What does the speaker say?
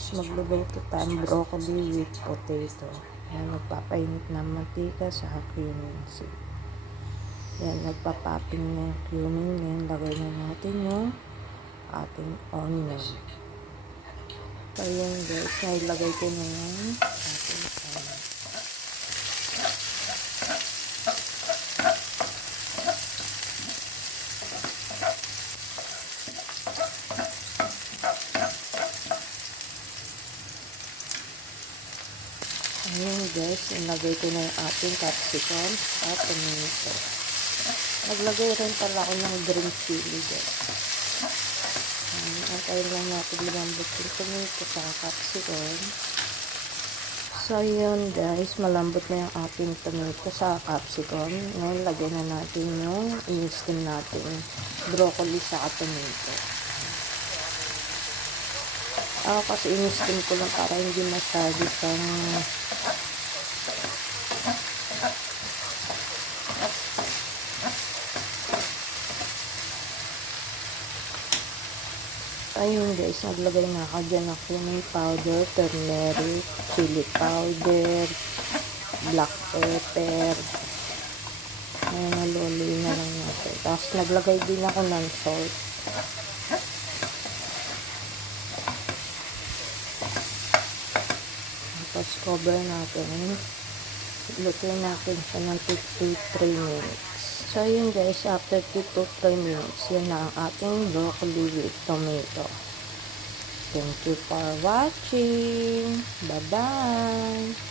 guys, magluluto tayong broccoli with potato. Yan, nagpapainit ng mantika sa cumin seed. Yan, nagpapapping na yung cumin. Yan, lagay na natin yung ating onion. So yan guys, nailagay ko na yung ating onion. Ayan guys, nilagay ko na yung ating capsicum at tomato. Naglagay rin pala ako ng green chili guys. Antayin lang natin lumambot yung tomato sa capsicum. So yun guys, malambot na yung ating tomato sa capsicum. Ngayon, lagyan na natin yung in-steam natin broccoli sa tomato. Kasi in-steam ko lang para hindi masyado siyang ayun guys, naglagay na ako dyan ng cumin powder, turmeric, chili powder, black pepper. Ayun, naluloy na lang natin. Tapos naglagay din ako ng salt. Tapos cover natin. Lutuin natin siya ng 2 to 3 minutes. So yun guys, after 2 to 3 minutes, yan na ang ating broccoli with tomato. Thank you for watching. Bye-bye.